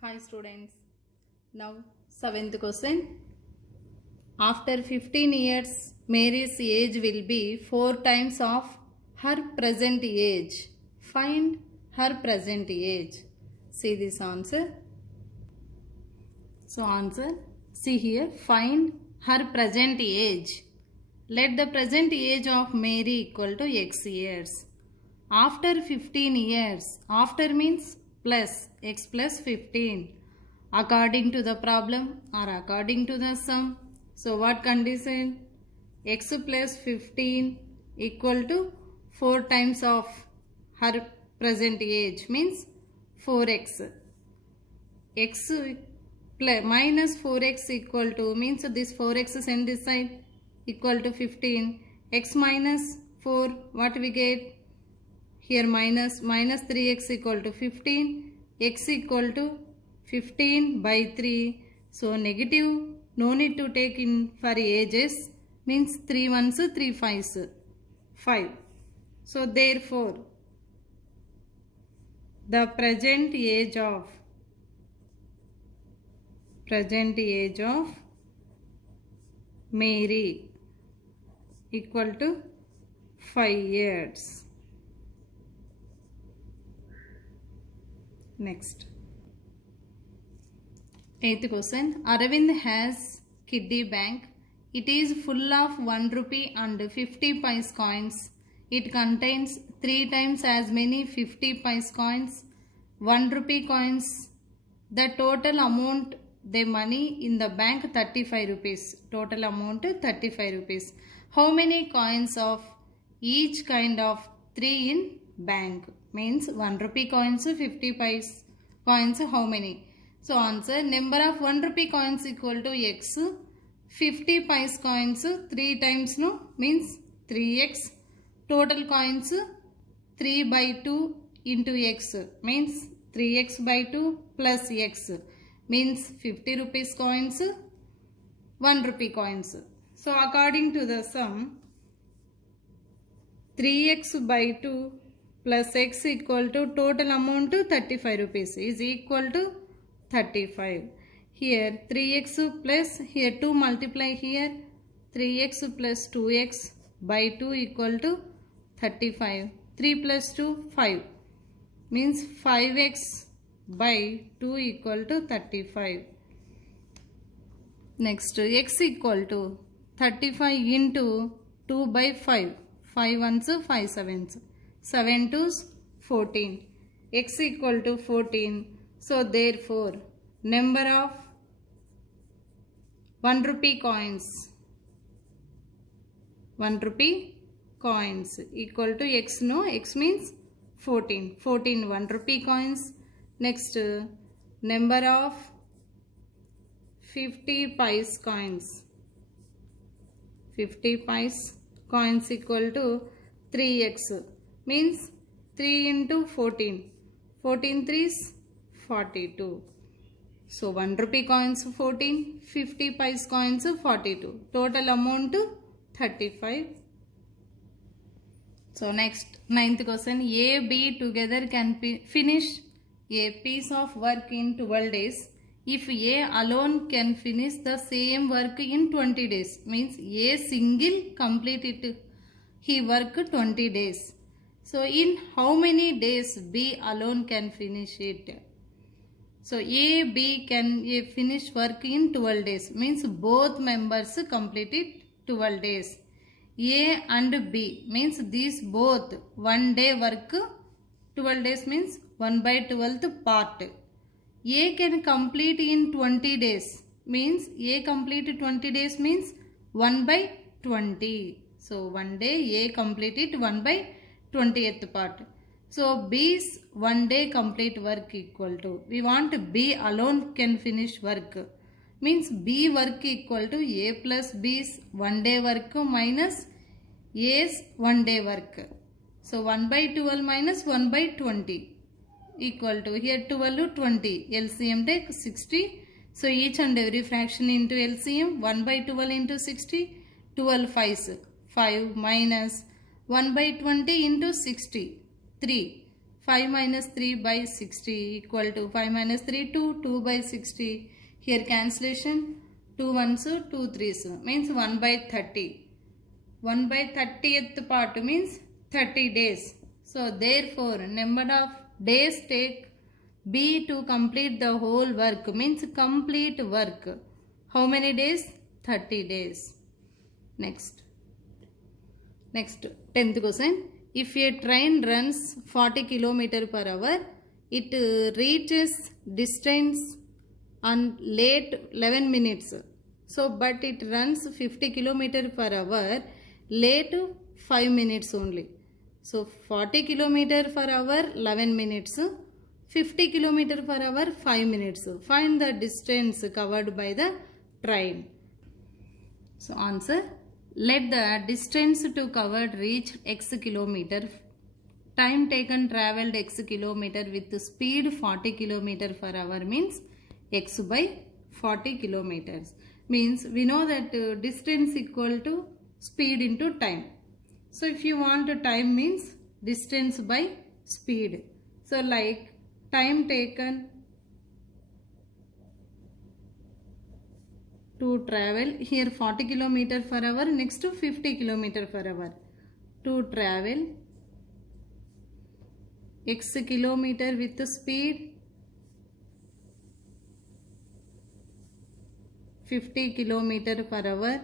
Hi students. Now 7th question. After 15 years, Mary's age will be 4 times of her present age. Find her present age. See this answer. So answer. See here. Find her present age. Let the present age of Mary equal to x years. After 15 years. After means plus x plus 15 according to the problem or according to the sum. So what condition? X plus 15 equal to 4 times of her present age means 4x. X plus minus 4x equal to means this 4x send this side equal to 15. X minus 4 what we get? Here minus 3x equal to 15, x equal to 15 by 3. So negative, no need to take in for ages, means 3 ones, 3 fives, 5. So therefore, the present age of Mary equal to 5 years. Next. 8th question. Aravind has kiddy bank. It is full of 1 rupee and 50 paise coins. It contains 3 times as many 50 paise coins, 1 rupee coins. The total amount the money in the bank 35 rupees. Total amount 35 rupees. How many coins of each kind of 3 in bank? Means 1 rupee coins, 50 paise coins, how many? So answer, number of 1 rupee coins equal to x, 50 paise coins 3 times no means 3x, total coins 3 by 2 into x means 3x by 2 plus x means 50 rupees coins, 1 rupee coins. So according to the sum, 3x by 2 plus x equal to total amount to 35 rupees is equal to 35. Here 3x plus here 2 multiply here 3x plus 2x by 2 equal to 35. 3 plus 2 5 means 5x by 2 equal to 35. Next x equal to 35 into 2 by 5. 5 ones 5 sevens. 7 2s 14. X equal to 14. So therefore number of 1 rupee coins. 1 rupee coins equal to x, no, x means 14. 14 1 rupee coins. Next number of 50 paise coins. 50 paise coins equal to 3x. Means 3 into 14. 14 3s 42. So 1 rupee coins 14, 50 paise coins 42. Total amount 35. So next 9th question. A, B together can finish a piece of work in 12 days. If A alone can finish the same work in 20 days. Means A single complete it. He work 20 days. So in how many days B alone can finish it? So A, B can finish work in 12 days. Means both members complete it 12 days. A and B means these both 1 day work 12 days means 1 by 12th part. A can complete in 20 days. Means A complete 20 days means 1 by 20. So 1 day A completed 1 by 20th part. So B's 1 day complete work equal to, we want B alone can finish work. Means B work equal to A plus B's 1 day work minus A's 1 day work. So 1 by 12 minus 1 by 20 equal to, here 12 to 20. LCM take 60. So each and every fraction into LCM, 1 by 12 into 60, 12 5s. 5 minus 1 by 20 into 60, 3. 5 minus 3 by 60 equal to 5 minus 3 2 by 60. Here cancellation 2 ones 2 threes means 1 by 30. 1 by 30th part means 30 days. So therefore number of days take B to complete the whole work means complete work. How many days? 30 days. Next 10th question. If a train runs 40 km per hour, it reaches distance on late 11 minutes. So but it runs 50 km per hour, late 5 minutes only. So 40 km per hour 11 minutes, 50 km per hour 5 minutes. Find the distance covered by the train. So answer, let the distance to covered reach x kilometer, time taken traveled x kilometer with speed 40 km per hour means x by 40 kilometers. Means we know that distance equal to speed into time. So if you want time means distance by speed. So like time taken to travel, here 40 km per hour, next to 50 km per hour. To travel x kilometer with speed 50 km per hour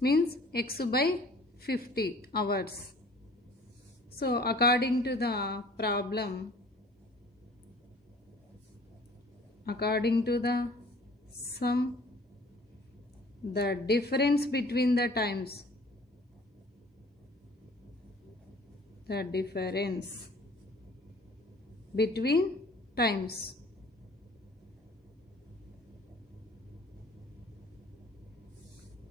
means x by 50 hours. So according to the problem, according to the sum, the difference between the times, the difference between times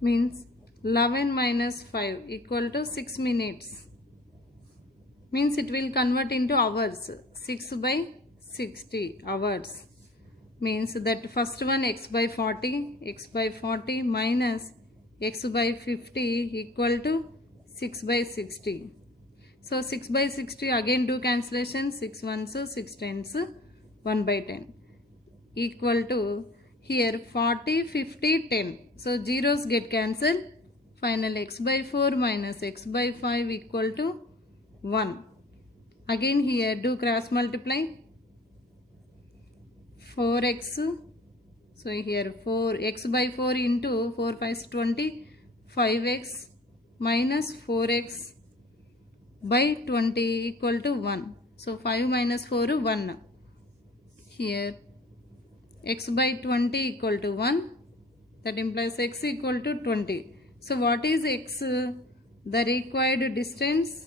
means 11 minus 5 equal to 6 minutes. Means it will convert into hours. 6 by 60 hours. Means that first one x by 40 minus x by 50 equal to 6 by 60. So 6 by 60 again do cancellation, 6 ones 6 tens 1 by 10 equal to here 40 50 10. So zeros get cancelled. Final x by 4 minus x by 5 equal to 1. Again here do cross multiply. 4x, so here 4x by 4 into 4 5 is 20, 5x minus 4x by 20 equal to 1. So 5 minus 4 1. Here x by 20 equal to 1, that implies x equal to 20. So what is x? The required distance,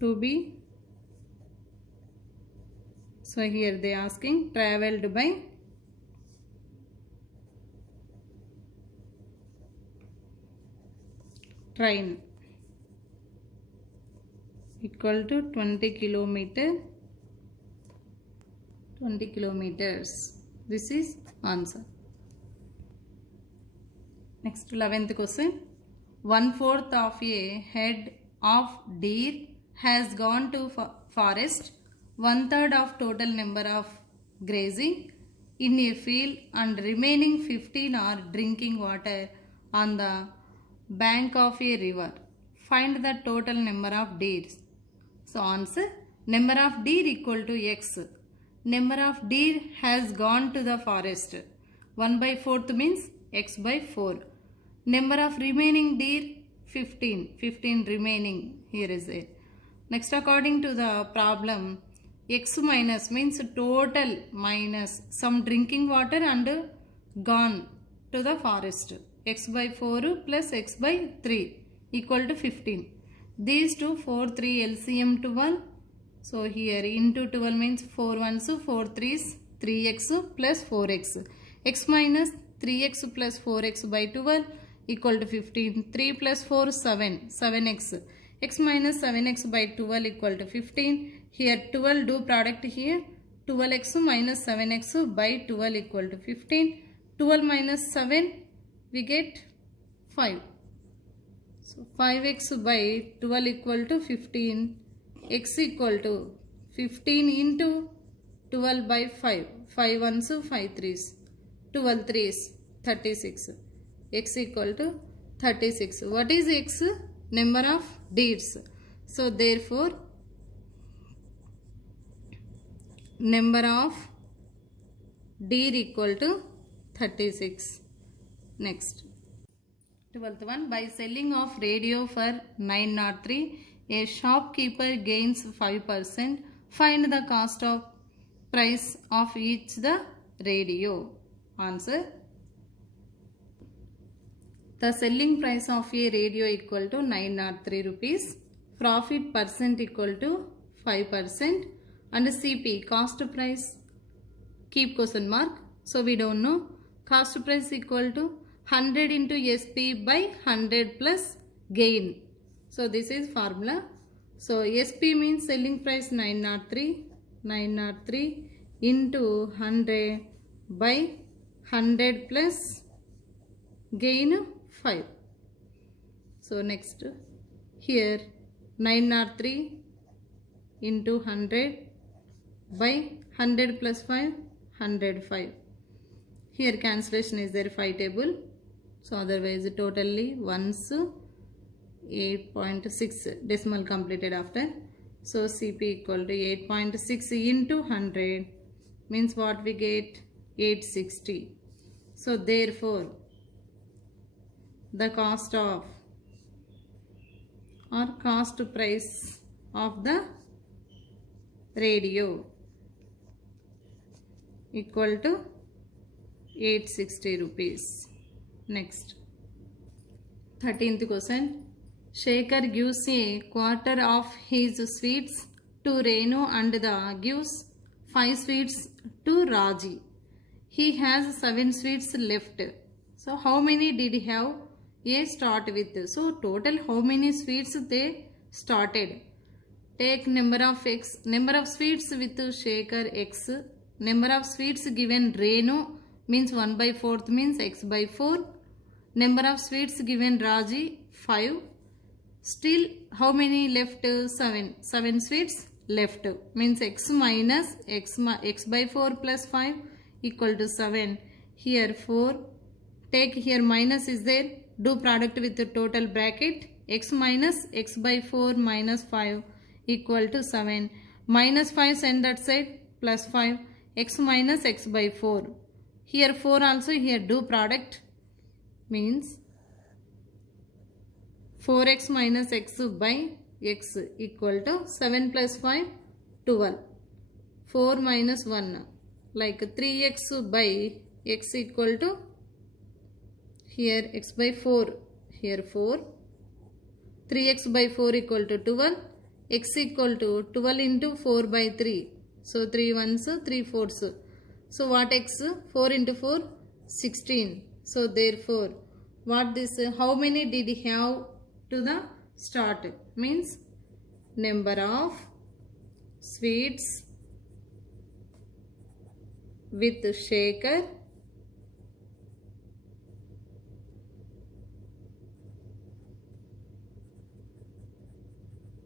to be, so here they asking traveled by train equal to 20 kilometers. This is answer. Next 11th question. 1/4 of a head of deer has gone to forest. 1/3 of total number of grazing in a field and remaining 15 are drinking water on the bank of a river. Find the total number of deers. So answer, number of deer equal to x. Number of deer has gone to the forest. 1/4 means x by 4. Number of remaining deer 15 remaining, here is it. Next according to the problem, x minus means total minus some drinking water and gone to the forest. X by 4 plus x by 3 equal to 15. These two 4 3 LCM 12. So here into 12 means 4 ones 4 3s 3x plus 4x. X minus 3x plus 4x by 12 equal to 15. 3 plus 4 7x. X minus 7x by 12 equal to 15. Here 12 do product here. 12x minus 7x by 12 equal to 15. 12 minus 7 we get 5. So 5x by 12 equal to 15. X equal to 15 into 12 by 5. 5 ones, 5 threes. 12 threes, 36. X equal to 36. What is X? Number of deeds. So therefore number of deed equal to 36. Next. 12th one. By selling of radio for 903, a shopkeeper gains 5%. Find the cost of price of each the radio. Answer. The selling price of a radio equal to 903 rupees. Profit percent equal to 5%. And CP, cost price, keep question mark. So we don't know. Cost price equal to 100 into SP by 100 plus gain. So this is formula. So SP means selling price 903. 903 into 100 by 100 plus gain 5. So next here 903 into 100 by 100 plus 5, 105. Here cancellation is there 5 table. So otherwise totally ones 8.6 decimal completed after. So CP equal to 8.6 into 100 means what we get 860. So therefore the cost of or cost price of the radio equal to 860 rupees. Next. 13th question. Shekhar gives a quarter of his sweets to Renu and gives 5 sweets to Raji. He has 7 sweets left. So how many did he have? A start with. So total how many sweets they started? Take number of x, number of sweets with Shekhar x, number of sweets given Renu means 1 by 4th means x by 4. Number of sweets given Raji 5. Still how many left? 7. 7 sweets left means x minus x by 4 plus 5 equal to 7. Here 4. Take here minus is there. Do product with the total bracket. X minus x by 4 minus 5 equal to 7. Minus 5 send that side plus 5. X minus x by 4. Here 4 also here do product means 4x minus x by x equal to 7 plus 5 12. 4 minus 1 like 3x by x equal to here x by 4 here 4. 3x by 4 equal to 12. X equal to 12 into 4 by 3. So 3 ones 3 fourths. So what x? 4 into 4 16. So therefore what this how many did he have to the start means number of sweets with Shekhar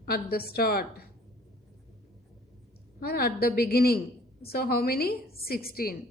at the start or at the beginning. So how many? 16.